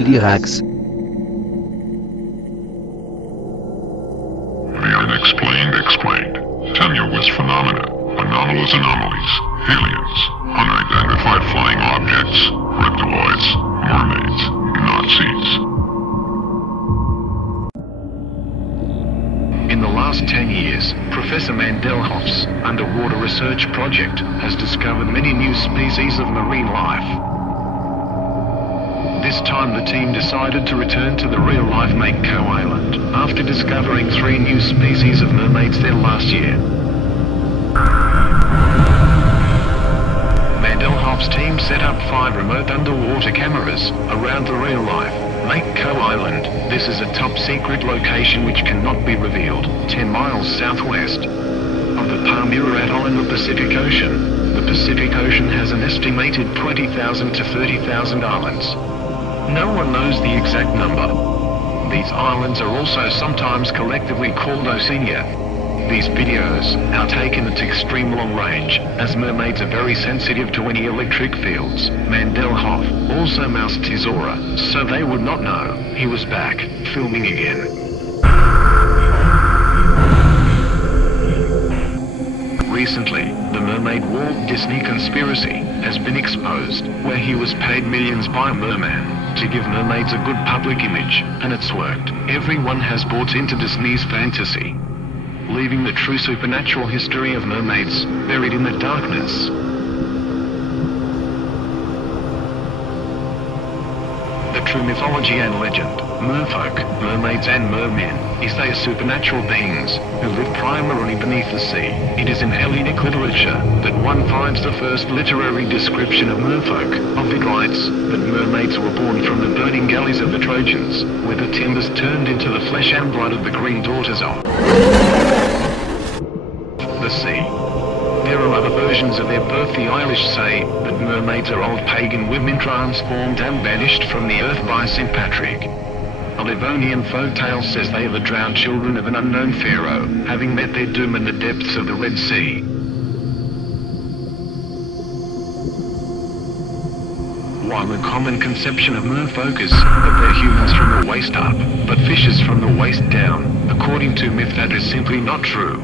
Flirax. The unexplained explained. Tenuous phenomena, anomalous anomalies, aliens, unidentified flying objects, reptiloids, mermaids, Nazis. In the last 10 years, Professor Mandelhoff's underwater research project has discovered many new species of marine life. This time the team decided to return to the real-life Mako Island, after discovering 3 new species of mermaids there last year. Mandelhoff's team set up 5 remote underwater cameras around the real-life Mako Island. This is a top-secret location which cannot be revealed, 10 miles southwest of the Palmyra Atoll in the Pacific Ocean. The Pacific Ocean has an estimated 20,000 to 30,000 islands. No one knows the exact number. These islands are also sometimes collectively called Oceania. These videos are taken at extreme long range, as mermaids are very sensitive to any electric fields. Mandelhoff also masked his aura, so they would not know he was back, filming again. Recently, the Mermaid Walt Disney conspiracy has been exposed, where he was paid millions by a merman to give mermaids a good public image, and it's worked. Everyone has bought into Disney's fantasy, leaving the true supernatural history of mermaids buried in the darkness. The true mythology and legend, merfolk, mermaids and mermen, is they are supernatural beings who live primarily beneath the sea. It is in Hellenic literature that one finds the first literary description of merfolk. Ovid writes that mermaids were born from the burning galleys of the Trojans, where the timbers turned into the flesh and blood of the green daughters of the sea. There are other versions of their birth. The Irish say that mermaids are old pagan women transformed and banished from the earth by St. Patrick. A Livonian folktale says they are the drowned children of an unknown pharaoh, having met their doom in the depths of the Red Sea. While the common conception of merfolk is that they're humans from the waist up, but fishes from the waist down, according to myth that is simply not true.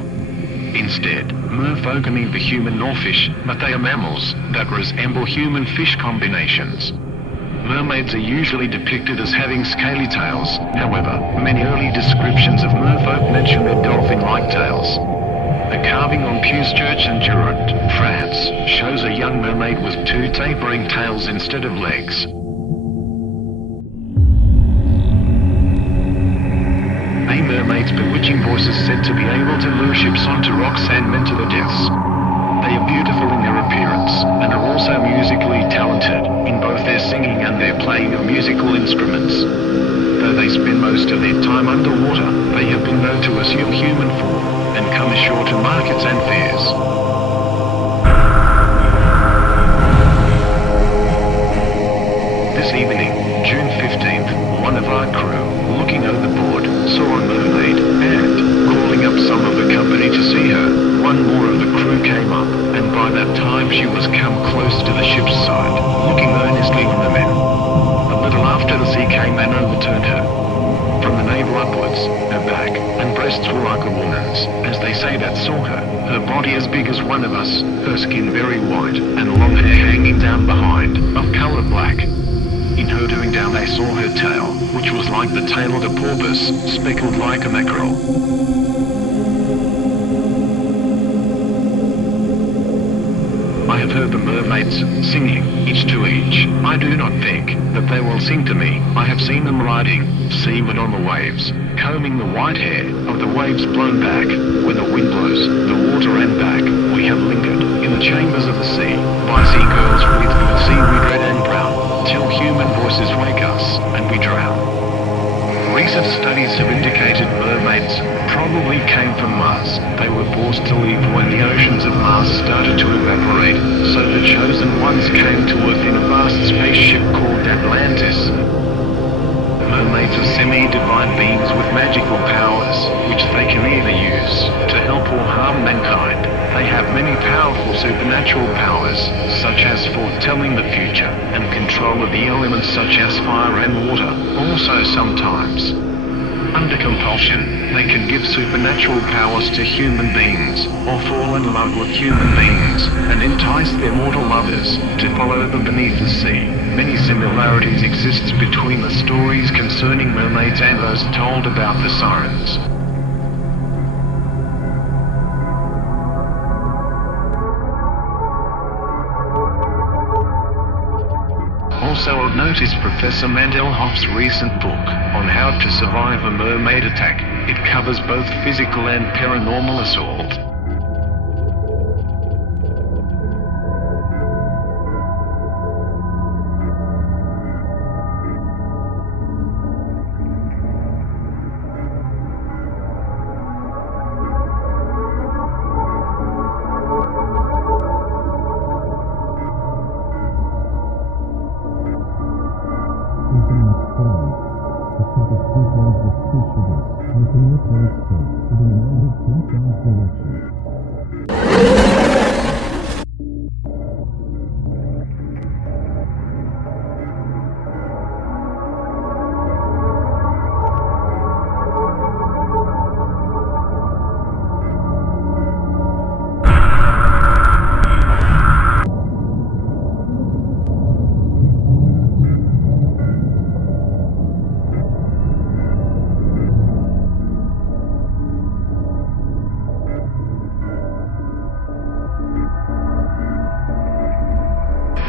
Instead, merfolk are neither human nor fish, but they are mammals that resemble human-fish combinations. Mermaids are usually depicted as having scaly tails. However, many early descriptions of merfolk mention their dolphin-like tails. A carving on Puce Church in Durand, France, shows a young mermaid with 2 tapering tails instead of legs. A mermaid's bewitching voice is said to be able to lure ships onto rocks and men to their deaths. They are beautiful in their appearance, and are also musically talented, in both their singing and their playing of musical instruments. Though they spend most of their time underwater, they have been known to assume human form, and come ashore to markets and fairs. This evening, June 15th, one of our crew, looking overboard, saw a mermaid, and, calling up some of the company to see her, one more of the crew came up, and by that time she was come close to the ship's side, looking earnestly on the men. A little after the sea came and overturned her. From the navel upwards, her back and breasts were like a woman's, as they say that saw her. Her body as big as one of us, her skin very white, and long hair hanging down behind, of colour black. In her doing down they saw her tail, which was like the tail of a porpoise, speckled like a mackerel. I have heard the mermaids singing, each to each. I do not think that they will sing to me. I have seen them riding seaward on the waves, combing the white hair of the waves blown back when the wind blows the water and back. We have lingered in the chambers of the sea by sea girls with good seaweed red and brown, till human voices wake us and we drown. Recent studies have indicated mermaids probably came from Mars. They were forced to leave when the oceans of Mars started to evaporate, so the chosen ones came to Earth in a vast spaceship called Atlantis. Mermaids are semi-divine beings with magical powers, which they can either use to help or harm mankind. They have many powerful supernatural powers, such as foretelling the future, and control of the elements such as fire and water. Also sometimes, under compulsion, they can give supernatural powers to human beings, or fall in love with human beings, and entice their mortal lovers to follow them beneath the sea. Many similarities exist between the stories concerning mermaids and those told about the sirens. Also of note is Professor Mandelhoff's recent book on how to survive a mermaid attack. It covers both physical and paranormal assault.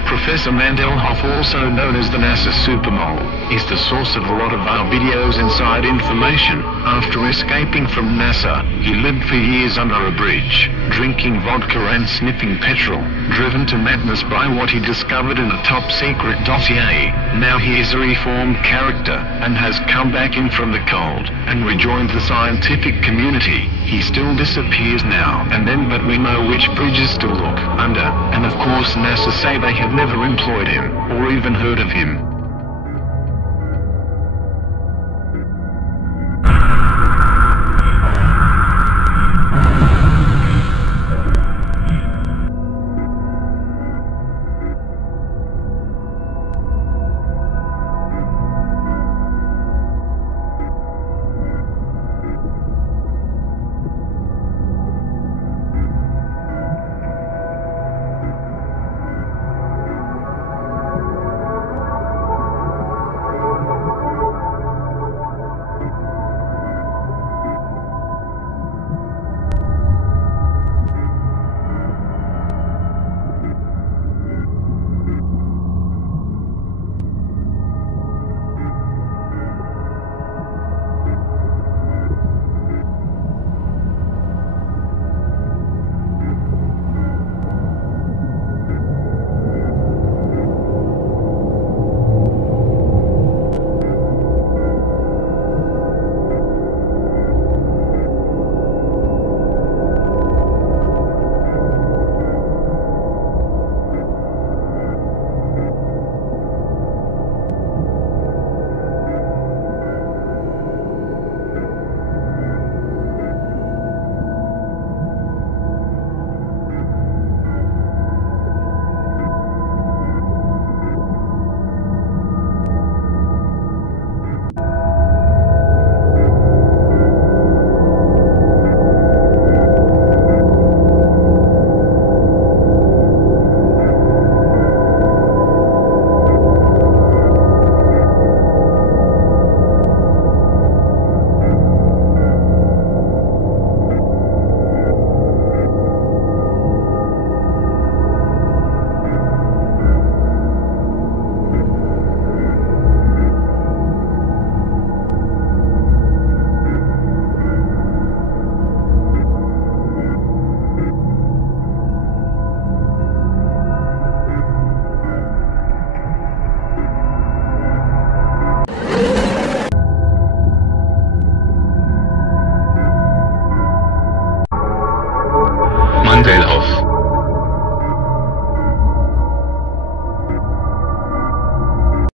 Professor Mandelhoff, also known as the NASA Supermole, is the source of a lot of our videos inside information. After escaping from NASA, he lived for years under a bridge, drinking vodka and sniffing petrol, driven to madness by what he discovered in a top-secret dossier. Now he is a reformed character, and has come back in from the cold, and rejoined the scientific community. He still disappears now and then, but we know which bridges to look under, and of course NASA say they have never employed him, or even heard of him.